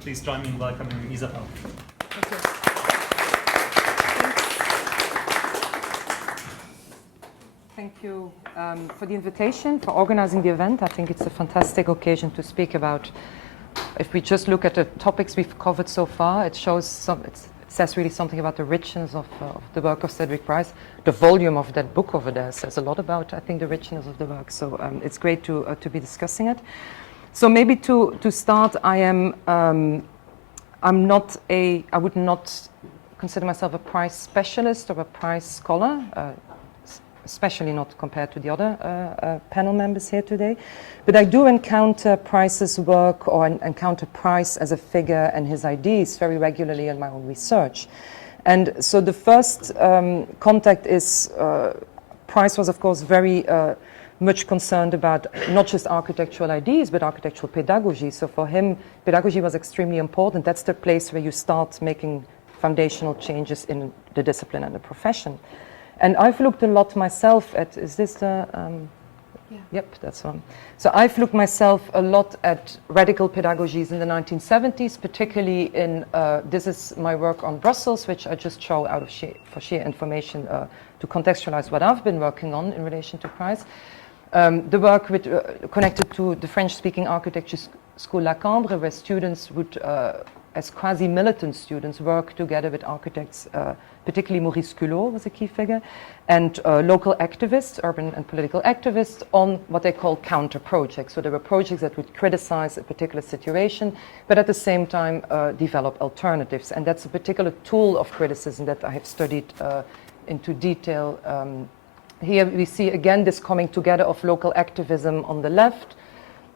please join me in welcoming Isabelle. Thank you. Thank you for the invitation, for organizing the event. I think it's a fantastic occasion to speak about. If we just look at the topics we've covered so far, it says really something about the richness of the work of Cedric Price. The volume of that book over there says a lot about, I think, the richness of the work. So it's great to be discussing it. So maybe to start, I would not consider myself a Price specialist or a Price scholar, especially not compared to the other panel members here today. But I do encounter Price's work or encounter Price as a figure and his ideas very regularly in my own research. And so the first contact is, Price was of course very much concerned about not just architectural ideas, but architectural pedagogy. So for him, pedagogy was extremely important. That's the place where you start making foundational changes in the discipline and the profession. And I've looked a lot myself at, is this the, yeah. Yep, that's one. So I've looked myself a lot at radical pedagogies in the 1970s, particularly in, this is my work on Brussels, which I just show out of for sheer information to contextualize what I've been working on in relation to Price. The work with, connected to the French-speaking architecture school La Cambre, where students would, as quasi-militant students, work together with architects, particularly Maurice Culot was a key figure, and local activists, urban and political activists, on what they call counter projects. So there were projects that would criticize a particular situation, but at the same time develop alternatives. And that's a particular tool of criticism that I have studied into detail. Here we see again this coming together of local activism on the left,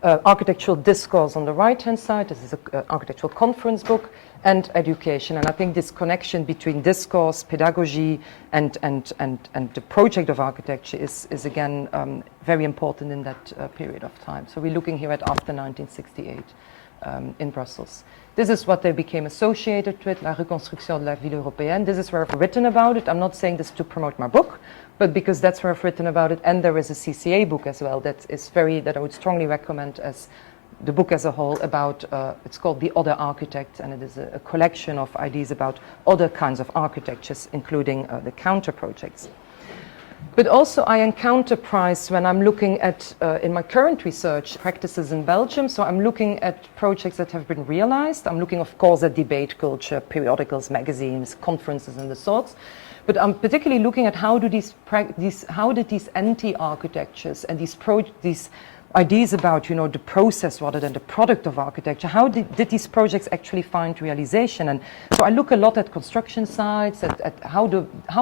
architectural discourse on the right-hand side. This is an architectural conference book, and education. And I think this connection between discourse, pedagogy, and the project of architecture is again very important in that period of time. So we're looking here at after 1968 in Brussels. This is what they became associated with, La Reconstruction de la Ville Européenne. This is where I've written about it. I'm not saying this to promote my book, but because that's where I've written about it. And there is a CCA book as well that I would strongly recommend as the book as a whole about, it's called The Other Architect, and it is a collection of ideas about other kinds of architectures, including the counter projects. But also I encounter Price when I'm looking at, in my current research, practices in Belgium. So I'm looking at projects that have been realized. I'm looking, of course, at debate culture, periodicals, magazines, conferences, and the sorts. But I'm particularly looking at how did these anti-architectures and these ideas about, you know, the process rather than the product of architecture, how did these projects actually find realization? And so I look a lot at construction sites, at how,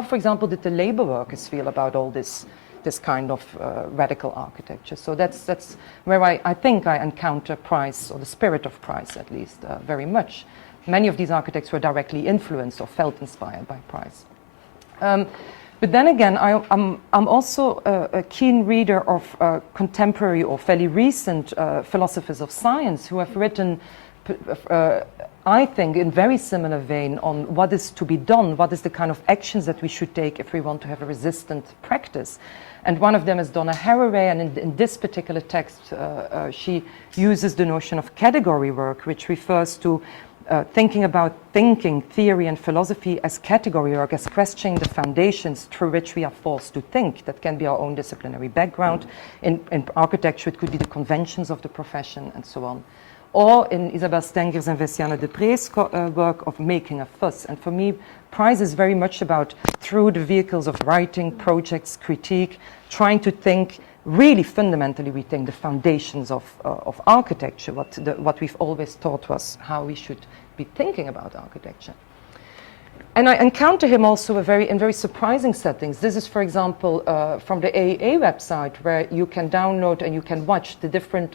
for example, did the labor workers feel about all this kind of radical architecture. So that's where I think I encounter Price, or the spirit of Price at least, very much. Many of these architects were directly influenced or felt inspired by Price. But then again, I'm also a keen reader of contemporary or fairly recent philosophers of science who have written, I think, in very similar vein on what is to be done, what is the kind of actions that we should take if we want to have a resistant practice. And one of them is Donna Haraway, and in this particular text, she uses the notion of category work, which refers to thinking about thinking, theory, and philosophy as category work, as questioning the foundations through which we are forced to think. That can be our own disciplinary background. In architecture, it could be the conventions of the profession, and so on. Or in Isabelle Stenger's and Vessiana Deprez work of making a fuss. And for me, Price is very much about, through the vehicles of writing, projects, critique, trying to think really fundamentally, we think, the foundations of architecture, what we've always thought was how we should be thinking about architecture. And I encounter him also in very surprising settings. This is, for example, from the AEA website, where you can download and you can watch the different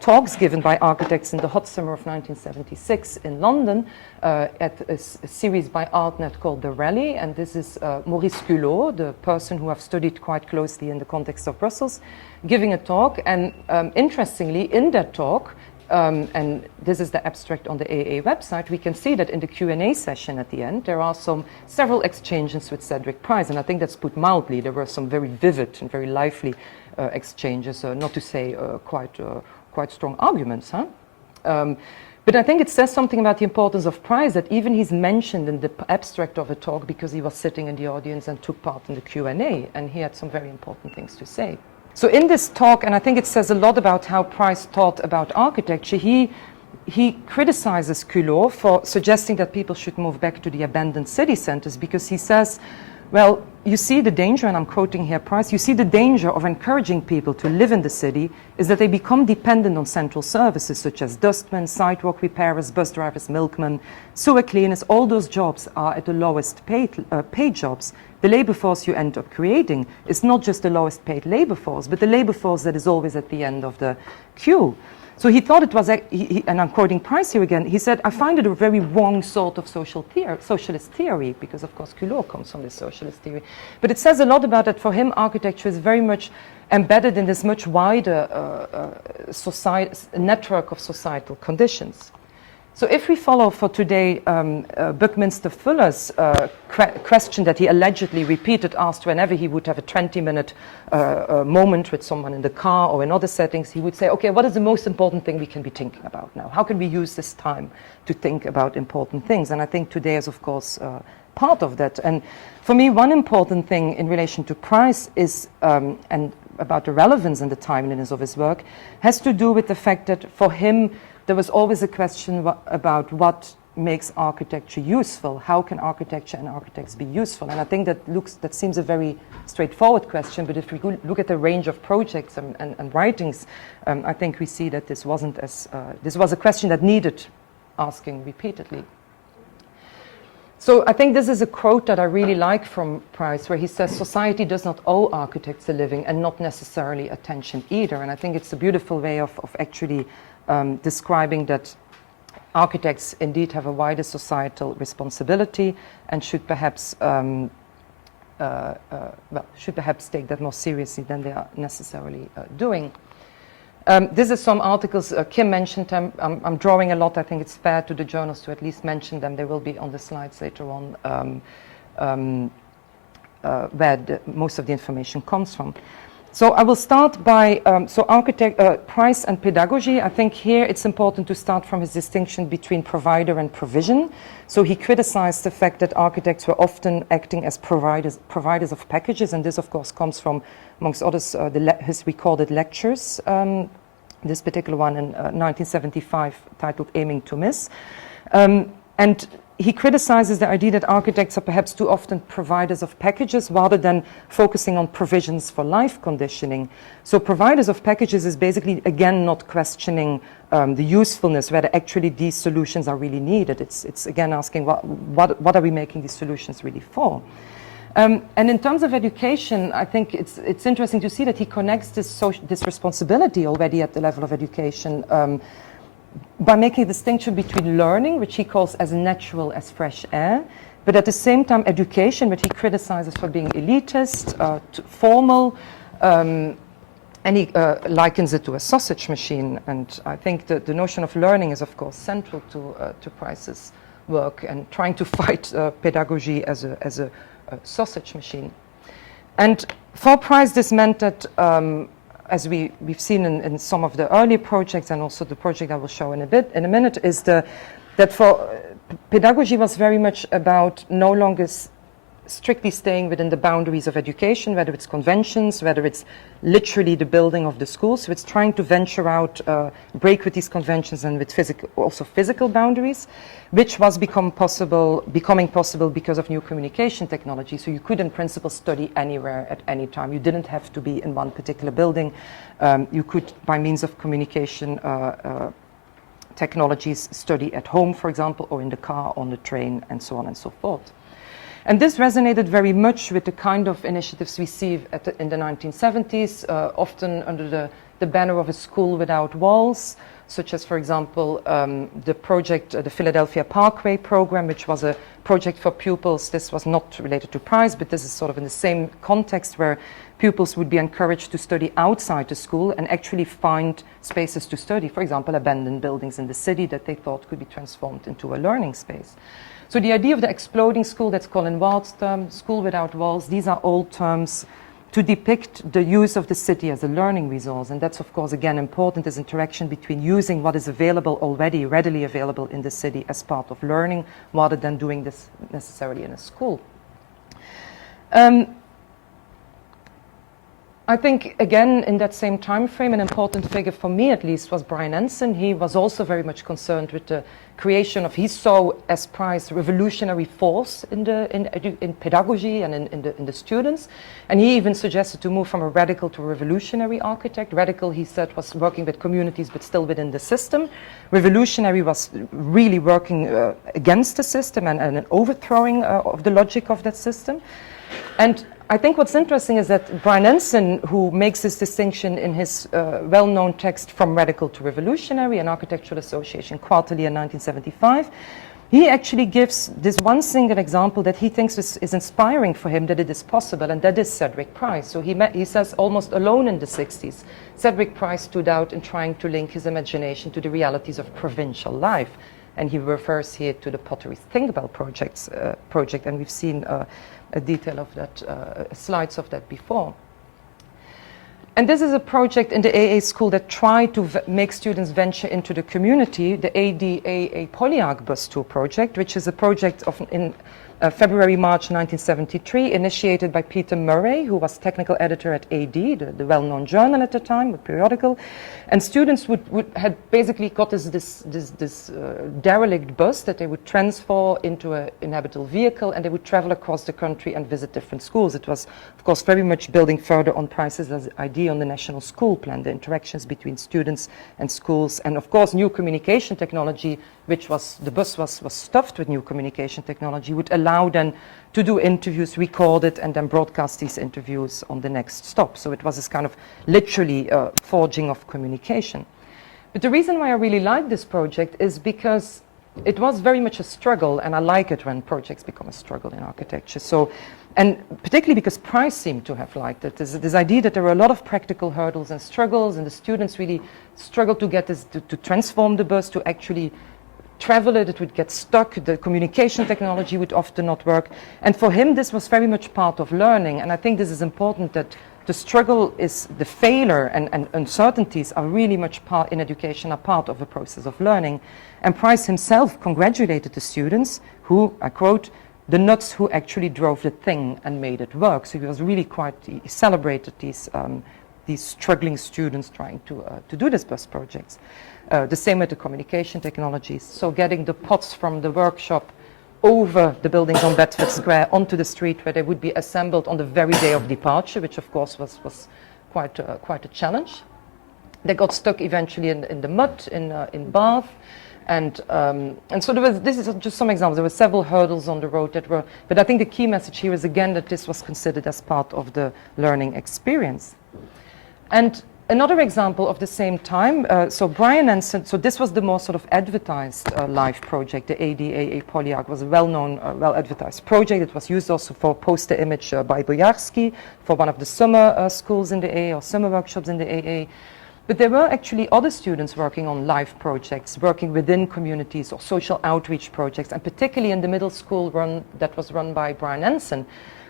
talks given by architects in the hot summer of 1976 in London at a series by ArtNet called The Rally. And this is Maurice Culot, the person who I've studied quite closely in the context of Brussels, giving a talk. And interestingly, in that talk, and this is the abstract on the AA website, we can see that in the Q&A session at the end, there are several exchanges with Cedric Price, and I think that's put mildly. There were some very vivid and very lively exchanges, not to say quite strong arguments. But I think it says something about the importance of Price, that even he's mentioned in the abstract of a talk because he was sitting in the audience and took part in the Q&A, and he had some very important things to say. So in this talk, and I think it says a lot about how Price thought about architecture, he criticizes Culot for suggesting that people should move back to the abandoned city centers, because he says, well, you see the danger, and I'm quoting here Price, you see the danger of encouraging people to live in the city is that they become dependent on central services such as dustmen, sidewalk repairers, bus drivers, milkmen, sewer cleaners. All those jobs are at the lowest paid jobs. The labor force you end up creating is not just the lowest paid labor force, but the labor force that is always at the end of the queue. So he thought it was, and I'm quoting Price here again, he said, I find it a very wrong sort of socialist theory, because of course Culot comes from this socialist theory. But it says a lot about that for him, architecture is very much embedded in this much wider network of societal conditions. So if we follow for today Buckminster Fuller's question that he allegedly repeated, asked whenever he would have a 20-minute moment with someone in the car or in other settings, he would say, okay, what is the most important thing we can be thinking about now? How can we use this time to think about important things? And I think today is, of course, part of that. And for me, one important thing in relation to Price is, and about the relevance and the timeliness of his work, has to do with the fact that for him, there was always a question about what makes architecture useful. How can architecture and architects be useful? And I think that seems a very straightforward question, but if we look at the range of projects and writings, I think we see that this wasn't as, this was a question that needed asking repeatedly. So I think this is a quote that I really like from Price, where he says, society does not owe architects a living, and not necessarily attention either. And I think it's a beautiful way of actually describing that architects indeed have a wider societal responsibility and should perhaps take that more seriously than they are necessarily doing. This is some articles, Kim mentioned them. I'm drawing a lot. I think it's fair to the journals to at least mention them. They will be on the slides later on, where most of the information comes from. So I will start by, Price and pedagogy. I think here it's important to start from his distinction between provider and provision. So he criticized the fact that architects were often acting as providers of packages, and this of course comes from, amongst others, his recorded lectures, this particular one in 1975 titled Aiming to Miss. And he criticizes the idea that architects are perhaps too often providers of packages rather than focusing on provisions for life conditioning. So providers of packages is basically, again, not questioning the usefulness, whether actually these solutions are really needed. It's again asking what are we making these solutions really for? And in terms of education, I think it's interesting to see that he connects this responsibility already at the level of education by making a distinction between learning, which he calls as natural as fresh air, but at the same time education, which he criticizes for being elitist, formal, and he likens it to a sausage machine. And I think the notion of learning is, of course, central to Price's work, and trying to fight pedagogy as a sausage machine. And for Price, this meant that as we've seen in some of the early projects, and also the project I will show in a minute, is that for pedagogy was very much about no longer strictly staying within the boundaries of education, whether it's conventions, whether it's literally the building of the school. So it's trying to venture out, break with these conventions and with physical boundaries, which was becoming possible because of new communication technology. So you could, in principle, study anywhere at any time. You didn't have to be in one particular building. You could, by means of communication technologies, study at home, for example, or in the car, on the train, and so on and so forth. And this resonated very much with the kind of initiatives we see in the 1970s, often under the banner of a school without walls, such as, for example, the project, the Philadelphia Parkway program, which was a project for pupils. This was not related to Price, but this is sort of in the same context, where pupils would be encouraged to study outside the school and actually find spaces to study, for example, abandoned buildings in the city that they thought could be transformed into a learning space. So the idea of the exploding school, that's Colin Ward's term, school without walls, these are old terms to depict the use of the city as a learning resource. And that's, of course, again, important, this interaction between using what is available already, readily available in the city as part of learning, rather than doing this necessarily in a school. I think, again, in that same time frame, an important figure for me, at least, was Brian Anson. He was also very much concerned with the creation of, he saw as Price, revolutionary force in pedagogy and in the students. And he even suggested to move from a radical to a revolutionary architect. Radical, he said, was working with communities, but still within the system. Revolutionary was really working against the system and an overthrowing of the logic of that system. And I think what's interesting is that Brian Anson, who makes this distinction in his well-known text From Radical to Revolutionary, an Architectural Association Quarterly in 1975, he actually gives this one single example that he thinks is inspiring for him, that it is possible, and that is Cedric Price. So he says almost alone in the 60s, Cedric Price stood out in trying to link his imagination to the realities of provincial life. And he refers here to the Pottery Thinkable project, and we've seen a detail of that, slides of that before. And this is a project in the AA school that tried to make students venture into the community, the ADAA Polyarch Bus Tour project, which is a project in February-March 1973, initiated by Peter Murray, who was technical editor at AD, the well-known journal at the time, a periodical. And students had basically got this derelict bus that they would transfer into an inhabitable vehicle, and they would travel across the country and visit different schools. It was, of course, very much building further on Price's idea on the national school plan, the interactions between students and schools, and of course, new communication technology, which was, the bus was stuffed with new communication technology, would allow them to do interviews, record it, and then broadcast these interviews on the next stop. So it was this kind of literally forging of communication. But the reason why I really like this project is because it was very much a struggle, and I like it when projects become a struggle in architecture. So, and particularly because Price seemed to have liked it. This idea that there were a lot of practical hurdles and struggles, and the students really struggled to get this, to transform the bus, to actually travel it would get stuck, the communication technology would often not work. And for him, this was very much part of learning. And I think this is important, that the struggle is, the failure and uncertainties are really much part in education, are part of the process of learning. And Price himself congratulated the students who, I quote, the nuts who actually drove the thing and made it work. So he was really quite, he celebrated these struggling students trying to do this bus projects. The same with the communication technologies. So getting the pots from the workshop over the buildings on Bedford Square onto the street where they would be assembled on the very day of departure, which of course was quite a challenge. They got stuck eventually in the mud in Bath. And so this is just some examples. There were several hurdles on the road that were, but I think the key message here is again that this was considered as part of the learning experience. And another example of the same time, so Brian Anson, so this was the more sort of advertised live project. The ADAA Polyarch was a well-known, well-advertised project. It was used also for poster image by Boyarsky for one of the summer schools in the AA or summer workshops in the AA. But there were actually other students working on live projects, working within communities or social outreach projects, and particularly in the middle school that was run by Brian Anson.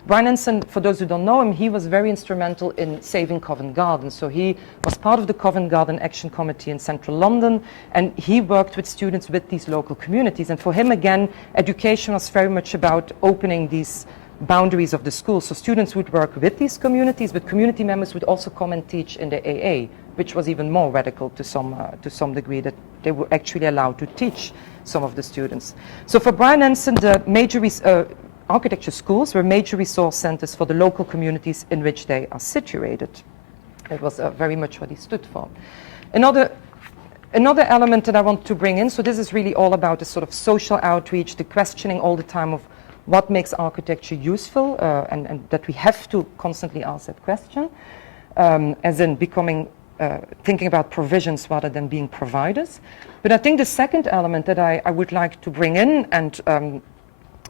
Brian Anson, for those who don't know him, he was very instrumental in saving Covent Garden. So he was part of the Covent Garden Action Committee in central London, and he worked with students with these local communities. And for him, again, education was very much about opening these boundaries of the school. So students would work with these communities, but community members would also come and teach in the AA, which was even more radical to some degree, that they were actually allowed to teach some of the students. So for Brian Anson, the major architecture schools were major resource centers for the local communities in which they are situated. It was very much what he stood for. Another element that I want to bring in, so this is really all about the sort of social outreach, the questioning all the time of what makes architecture useful, and that we have to constantly ask that question, as in becoming, thinking about provisions rather than being providers. But I think the second element that I would like to bring in and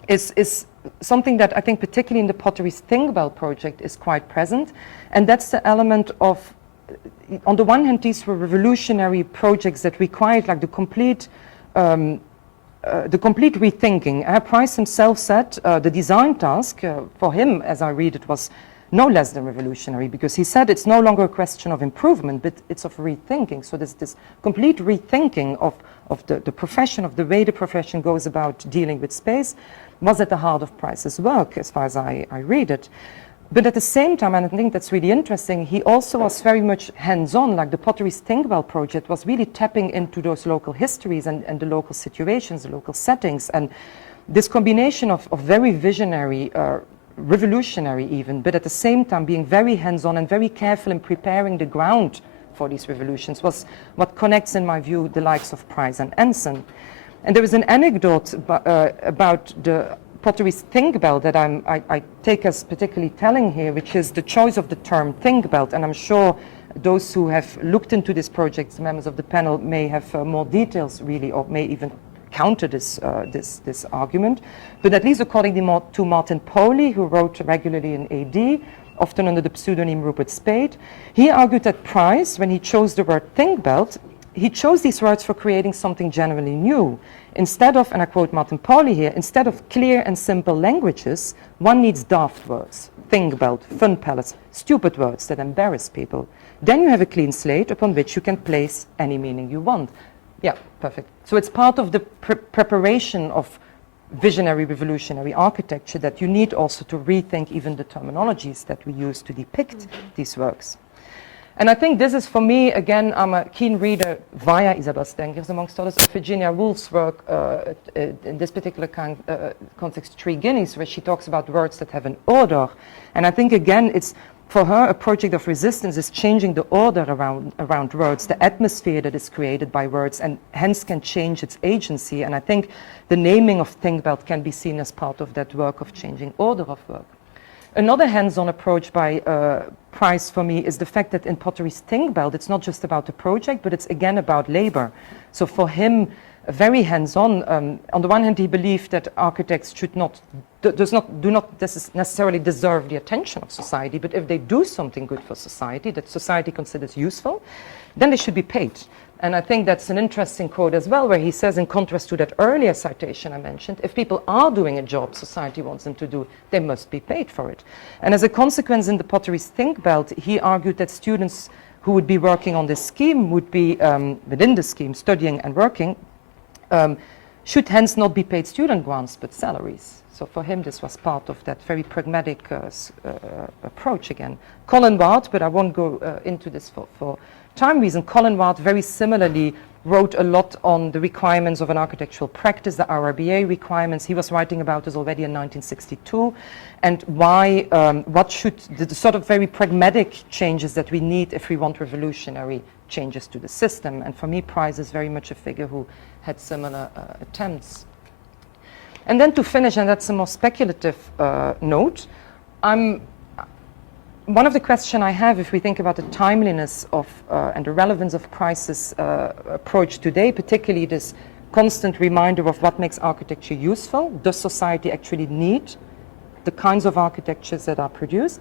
is something that I think particularly in the Pottery Thinkable project is quite present, and that's the element of, on the one hand, these were revolutionary projects that required like the complete rethinking. Price himself said the design task for him, as I read it, was no less than revolutionary, because he said it's no longer a question of improvement, but it's of rethinking. So there's this complete rethinking of the profession, of the way the profession goes about dealing with space, was at the heart of Price's work, as far as I read it. But at the same time, and I think that's really interesting, he also was very much hands-on, like the Pottery's Think Well project was really tapping into those local histories and the local situations, the local settings. And this combination of very visionary, revolutionary even, but at the same time being very hands-on and very careful in preparing the ground for these revolutions was what connects, in my view, the likes of Price and Anson. And there is an anecdote about the Pottery's Think Belt that I take as particularly telling here, which is the choice of the term Think Belt. And I'm sure those who have looked into this project, the members of the panel, may have more details really, or may even counter this argument. But at least according to Martin Poli, who wrote regularly in AD, often under the pseudonym Rupert Spade, he argued that Price, when he chose the word Think Belt, he chose these words for creating something generally new. Instead of, and I quote Martin Poli here, instead of clear and simple languages, one needs daft words, think belt, fun palace, stupid words that embarrass people. Then you have a clean slate upon which you can place any meaning you want. Yeah, perfect. So it's part of the preparation of visionary revolutionary architecture that you need also to rethink even the terminologies that we use to depict these works. And I think this is, for me, again, I'm a keen reader via Isabelle Stengers, amongst others, of Virginia Woolf's work in this particular context, Three Guineas, where she talks about words that have an order. And I think, again, it's, for her, a project of resistance is changing the order around words, the atmosphere that is created by words, and hence can change its agency. And I think the naming of Think Belt can be seen as part of that work of changing order of work. Another hands-on approach by Price for me is the fact that in Pottery's Think Belt, it's not just about the project, but it's again about labor. So for him, very hands-on. On the one hand, he believed that architects should do not necessarily deserve the attention of society, but if they do something good for society, that society considers useful, then they should be paid. And I think that's an interesting quote as well, where he says, in contrast to that earlier citation I mentioned, if people are doing a job society wants them to do, they must be paid for it. And as a consequence, in the Pottery's Think Belt, he argued that students who would be working on this scheme would be, within the scheme, studying and working, should hence not be paid student grants, but salaries. So for him, this was part of that very pragmatic approach again. Colin Ward, but I won't go into this for time reason. Colin Ward very similarly wrote a lot on the requirements of an architectural practice, the RRBA requirements. He was writing about this already in 1962, and why, what should, the sort of very pragmatic changes that we need if we want revolutionary changes to the system. And for me, Price is very much a figure who had similar attempts. And then to finish, and that's a more speculative note, one of the questions I have, if we think about the timeliness of and the relevance of Price's approach today, particularly this constant reminder of what makes architecture useful, does society actually need the kinds of architectures that are produced?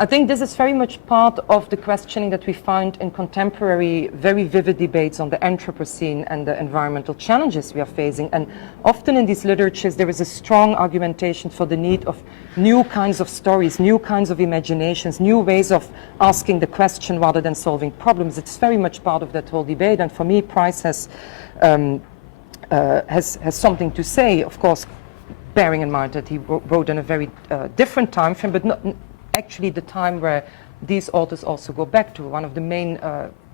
I think this is very much part of the questioning that we find in contemporary, very vivid debates on the Anthropocene and the environmental challenges we are facing. And often in these literatures, there is a strong argumentation for the need of new kinds of stories, new kinds of imaginations, new ways of asking the question rather than solving problems. It's very much part of that whole debate. And for me, Price has something to say, of course, bearing in mind that he wrote in a very different time frame, but not actually the time where these authors also go back to, one of the main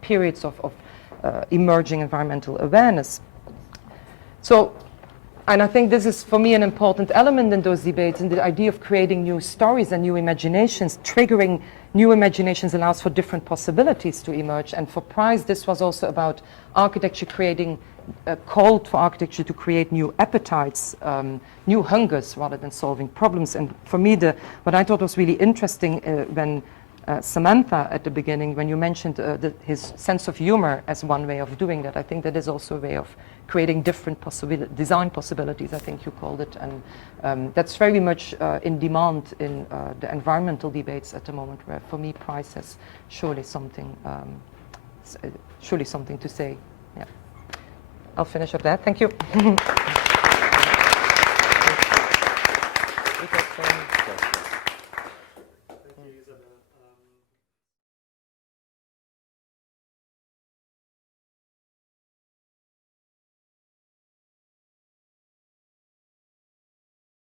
periods of emerging environmental awareness. So, and I think this is for me an important element in those debates, and the idea of creating new stories and new imaginations. Triggering new imaginations allows for different possibilities to emerge, and for Price this was also about architecture creating a call for architecture to create new appetites, new hungers, rather than solving problems. And for me, what I thought was really interesting when Samantha at the beginning, when you mentioned his sense of humor as one way of doing that, I think that is also a way of creating different design possibilities, I think you called it. And that's very much in demand in the environmental debates at the moment, where for me Price has surely something to say. Yeah. I'll finish up there. Thank you.